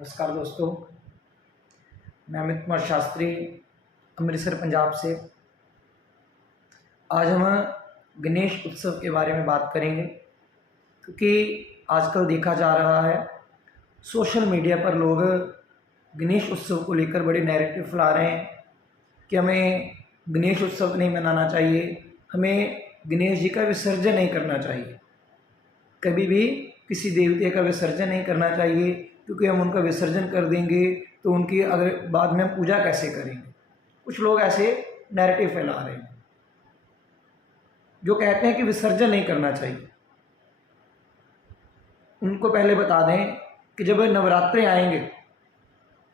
नमस्कार दोस्तों, मैं अमित कुमार शास्त्री अमृतसर पंजाब से। आज हम गणेश उत्सव के बारे में बात करेंगे, क्योंकि आजकल देखा जा रहा है सोशल मीडिया पर लोग गणेश उत्सव को लेकर बड़े नैरेटिव फैला रहे हैं कि हमें गणेश उत्सव नहीं मनाना चाहिए, हमें गणेश जी का विसर्जन नहीं करना चाहिए, कभी भी किसी देवते का विसर्जन नहीं करना चाहिए, क्योंकि हम उनका विसर्जन कर देंगे तो उनकी अगर बाद में हम पूजा कैसे करेंगे। कुछ लोग ऐसे नैरेटिव फैला रहे हैं जो कहते हैं कि विसर्जन नहीं करना चाहिए। उनको पहले बता दें कि जब नवरात्रे आएंगे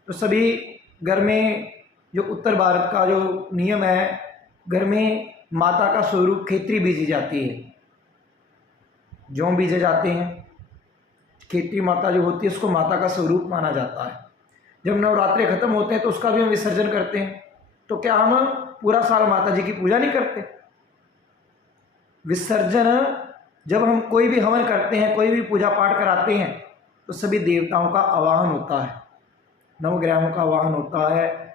तो सभी घर में, जो उत्तर भारत का जो नियम है, घर में माता का स्वरूप खेतरी बीजी जाती है, जौ बीजे जाते हैं। खेतरी माता जो होती है उसको माता का स्वरूप माना जाता है। जब नवरात्रे खत्म होते हैं तो उसका भी हम विसर्जन करते हैं। तो क्या हम पूरा साल माता जी की पूजा नहीं करते? विसर्जन, जब हम कोई भी हवन करते हैं, कोई भी पूजा पाठ कराते हैं, तो सभी देवताओं का आवाहन होता है, नवग्रहों का आवाहन होता है,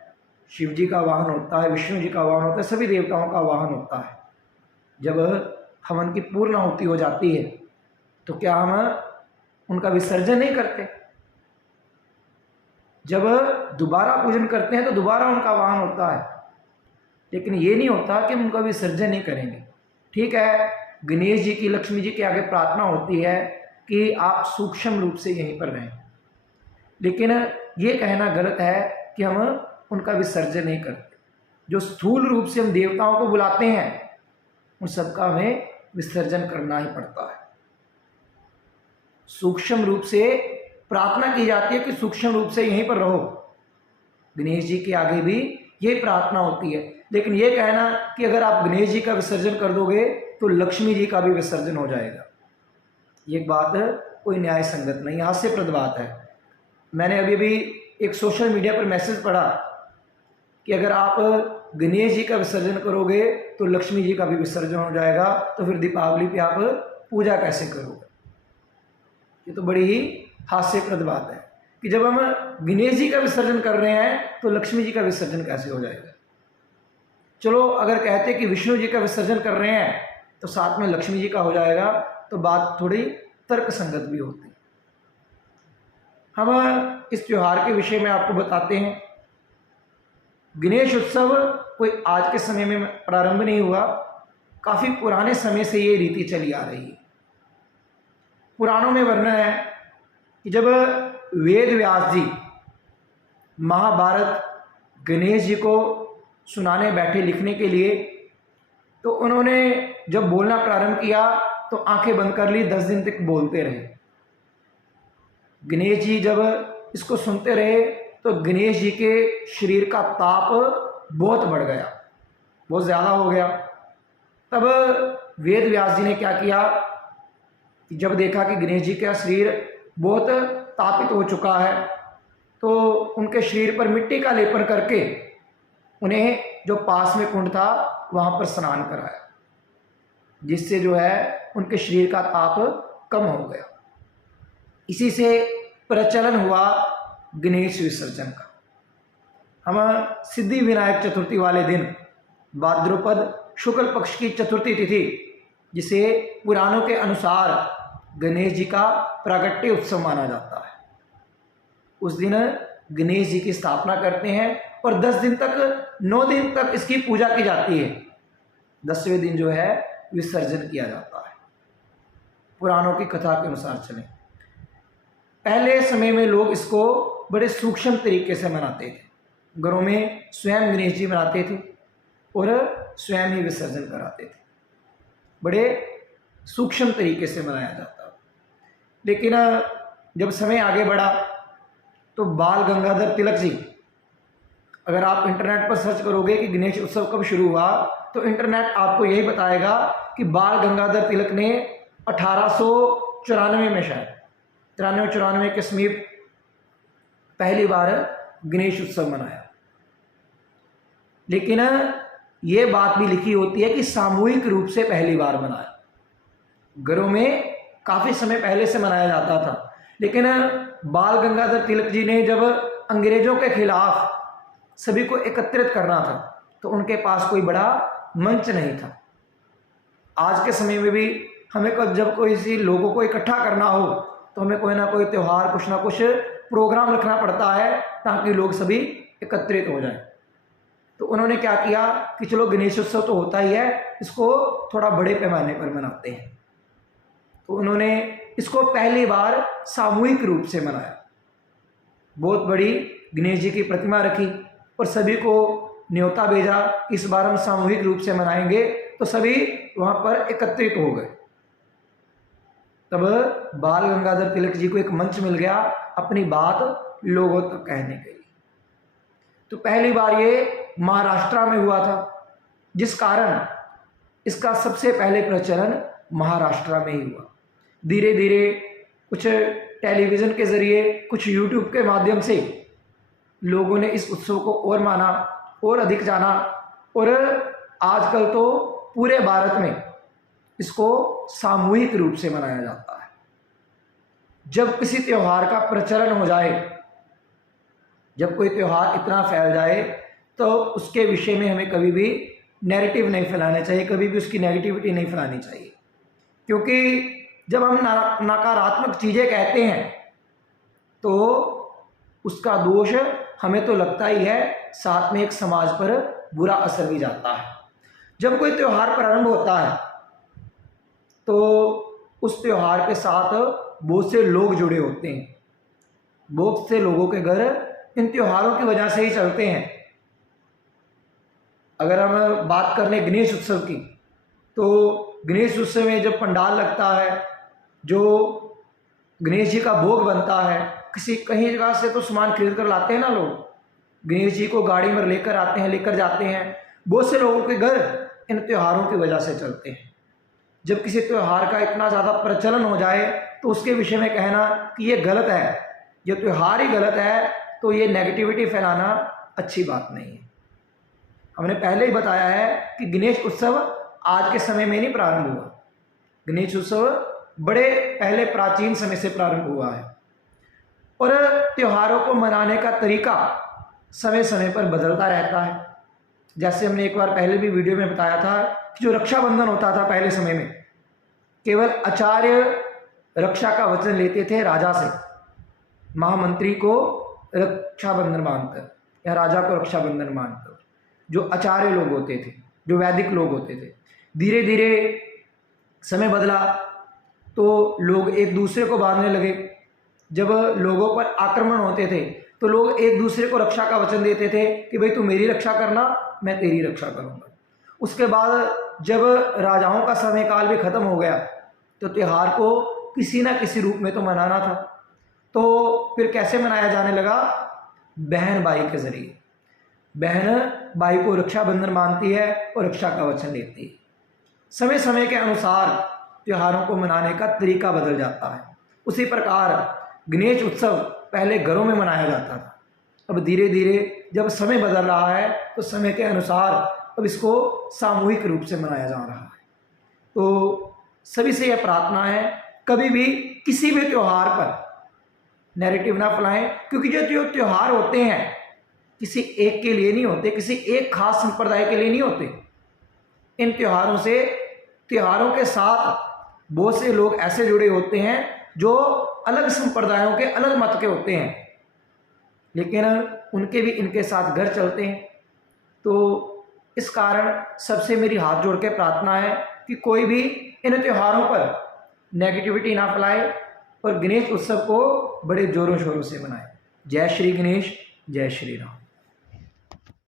शिव जी का आवाहन होता है, विष्णु जी का आवाहन होता है, सभी देवताओं का आवाहन होता है। जब हवन की पूर्ण आहुति हो जाती है तो क्या हम उनका विसर्जन नहीं करते? जब दोबारा पूजन करते हैं तो दोबारा उनका आवाहन होता है, लेकिन ये नहीं होता कि हम उनका विसर्जन नहीं करेंगे। ठीक है, गणेश जी की, लक्ष्मी जी के आगे प्रार्थना होती है कि आप सूक्ष्म रूप से यहीं पर रहें, लेकिन ये कहना गलत है कि हम उनका विसर्जन नहीं करते। जो स्थूल रूप से हम देवताओं को बुलाते हैं उन सबका हमें विसर्जन करना ही पड़ता है। सूक्ष्म रूप से प्रार्थना की जाती है कि सूक्ष्म रूप से यहीं पर रहो, गणेश जी के आगे भी ये प्रार्थना होती है। लेकिन ये कहना कि अगर आप गणेश जी का विसर्जन कर दोगे तो लक्ष्मी जी का भी विसर्जन हो जाएगा, ये बात कोई न्याय संगत नहीं, हास्यप्रद बात है। मैंने अभी एक सोशल मीडिया पर मैसेज पढ़ा कि अगर आप गणेश जी का विसर्जन करोगे तो लक्ष्मी जी का भी विसर्जन हो जाएगा, तो फिर दीपावली पे आप पूजा कैसे करोगे? ये तो बड़ी ही हास्यप्रद बात है कि जब हम गणेश जी का विसर्जन कर रहे हैं तो लक्ष्मी जी का विसर्जन कैसे हो जाएगा? चलो, अगर कहते कि विष्णु जी का विसर्जन कर रहे हैं तो साथ में लक्ष्मी जी का हो जाएगा, तो बात थोड़ी तर्क संगत भी होती। हम इस त्योहार के विषय में आपको बताते हैं। गणेश उत्सव कोई आज के समय में प्रारंभ नहीं हुआ, काफ़ी पुराने समय से ये रीति चली आ रही है। पुराणों में वर्णन है कि जब वेद व्यास जी महाभारत गणेश जी को सुनाने बैठे लिखने के लिए, तो उन्होंने जब बोलना प्रारंभ किया तो आंखें बंद कर ली, 10 दिन तक बोलते रहे। गणेश जी जब इसको सुनते रहे तो गणेश जी के शरीर का ताप बहुत बढ़ गया, बहुत ज़्यादा हो गया। तब वेद व्यास जी ने क्या किया कि जब देखा कि गणेश जी का शरीर बहुत तापित हो चुका है, तो उनके शरीर पर मिट्टी का लेपन करके उन्हें जो पास में कुंड था वहाँ पर स्नान कराया, जिससे जो है उनके शरीर का ताप कम हो गया। इसी से प्रचलन हुआ गणेश विसर्जन का। हम सिद्धि विनायक चतुर्थी वाले दिन, भाद्रपद शुक्ल पक्ष की चतुर्थी तिथि, जिसे पुराणों के अनुसार गणेश जी का प्रागट्य उत्सव माना जाता है, उस दिन गणेश जी की स्थापना करते हैं और 10 दिन तक, 9 दिन तक इसकी पूजा की जाती है। 10वें दिन जो है विसर्जन किया जाता है, पुराणों की कथा के अनुसार चले। पहले समय में लोग इसको बड़े सूक्ष्म तरीके से मनाते थे, घरों में स्वयं गणेश जी मनाते थे और स्वयं ही विसर्जन कराते थे, बड़े सूक्ष्म तरीके से मनाया जाता। लेकिन जब समय आगे बढ़ा तो बाल गंगाधर तिलक जी, अगर आप इंटरनेट पर सर्च करोगे कि गणेश उत्सव कब शुरू हुआ, तो इंटरनेट आपको यही बताएगा कि बाल गंगाधर तिलक ने 1894 में, शायद 93-94 के समीप पहली बार गणेश उत्सव मनाया। लेकिन ये बात भी लिखी होती है कि सामूहिक रूप से पहली बार मनाया। घरों में काफ़ी समय पहले से मनाया जाता था, लेकिन बाल गंगाधर तिलक जी ने जब अंग्रेजों के खिलाफ सभी को एकत्रित करना था तो उनके पास कोई बड़ा मंच नहीं था। आज के समय में भी हमें जब कोई सी लोगों को इकट्ठा करना हो तो हमें कोई ना कोई त्यौहार, कुछ ना कुछ प्रोग्राम रखना पड़ता है ताकि लोग सभी एकत्रित हो जाएं। तो उन्होंने क्या किया कि चलो गणेश उत्सव तो होता ही है, इसको थोड़ा बड़े पैमाने पर मनाते हैं। तो उन्होंने इसको पहली बार सामूहिक रूप से मनाया। बहुत बड़ी गणेश जी की प्रतिमा रखी और सभी को न्योता भेजा, इस बार हम सामूहिक रूप से मनाएंगे। तो सभी वहाँ पर एकत्रित हो गए। तब बाल गंगाधर तिलक जी को एक मंच मिल गया अपनी बात लोगों तक कहने के लिए। तो पहली बार ये महाराष्ट्र में हुआ था, जिस कारण इसका सबसे पहले प्रचलन महाराष्ट्र में ही हुआ। धीरे धीरे कुछ टेलीविज़न के ज़रिए, कुछ यूट्यूब के माध्यम से लोगों ने इस उत्सव को और माना और अधिक जाना, और आजकल तो पूरे भारत में इसको सामूहिक रूप से मनाया जाता है। जब किसी त्यौहार का प्रचलन हो जाए, जब कोई त्यौहार इतना फैल जाए, तो उसके विषय में हमें कभी भी नेगेटिव नहीं फैलाना चाहिए, कभी भी उसकी नेगेटिविटी नहीं फैलानी चाहिए। क्योंकि जब हम नकारात्मक चीज़ें कहते हैं तो उसका दोष हमें तो लगता ही है, साथ में एक समाज पर बुरा असर भी जाता है। जब कोई त्यौहार प्रारंभ होता है तो उस त्यौहार के साथ बहुत से लोग जुड़े होते हैं, बहुत से लोगों के घर इन त्योहारों की वजह से ही चलते हैं। अगर हम बात कर लें गणेश उत्सव की, तो गणेश उत्सव में जब पंडाल लगता है, जो गणेश जी का भोग बनता है, कहीं जगह से तो सामान खरीद कर लाते हैं ना लोग, गणेश जी को गाड़ी में लेकर आते हैं, लेकर जाते हैं। बहुत से लोगों के घर इन त्योहारों की वजह से चलते हैं। जब किसी त्यौहार का इतना ज़्यादा प्रचलन हो जाए तो उसके विषय में कहना कि ये गलत है, ये त्यौहार ही गलत है, तो ये नेगेटिविटी फैलाना अच्छी बात नहीं है। हमने पहले ही बताया है कि गणेश उत्सव आज के समय में नहीं प्रारंभ हुआ। गणेश उत्सव बड़े पहले प्राचीन समय से प्रारंभ हुआ है, और त्योहारों को मनाने का तरीका समय समय पर बदलता रहता है। जैसे हमने एक बार पहले भी वीडियो में बताया था कि जो रक्षाबंधन होता था पहले समय में, केवल आचार्य रक्षा का वचन लेते थे राजा से, महामंत्री को रक्षाबंधन मानकर या राजा को रक्षाबंधन मानकर, जो आचार्य लोग होते थे, जो वैदिक लोग होते थे। धीरे धीरे समय बदला तो लोग एक दूसरे को बांधने लगे। जब लोगों पर आक्रमण होते थे तो लोग एक दूसरे को रक्षा का वचन देते थे कि भाई तू मेरी रक्षा करना, मैं तेरी रक्षा करूँगा। उसके बाद जब राजाओं का समय काल भी खत्म हो गया तो त्यौहार को किसी ना किसी रूप में तो मनाना था। तो फिर कैसे मनाया जाने लगा? बहन भाई के जरिए। बहन भाई को रक्षाबंधन मानती है और रक्षा का वचन लेती है। समय समय के अनुसार त्योहारों को मनाने का तरीका बदल जाता है। उसी प्रकार गणेश उत्सव पहले घरों में मनाया जाता था, अब धीरे धीरे जब समय बदल रहा है तो समय के अनुसार अब इसको सामूहिक रूप से मनाया जा रहा है। तो सभी से यह प्रार्थना है, कभी भी किसी भी त्यौहार पर नैरेटिव ना फैलाएं, क्योंकि जो त्यौहार होते हैं किसी एक के लिए नहीं होते, किसी एक खास संप्रदाय के लिए नहीं होते। इन त्योहारों से, त्योहारों के साथ बहुत से लोग ऐसे जुड़े होते हैं जो अलग संप्रदायों के, अलग मत के होते हैं, लेकिन उनके भी इनके साथ घर चलते हैं। तो इस कारण सबसे मेरी हाथ जोड़ के प्रार्थना है कि कोई भी इन त्योहारों पर नेगेटिविटी ना फैलाए और गणेश उत्सव को बड़े जोरों शोरों से मनाए। जय श्री गणेश, जय श्री राम।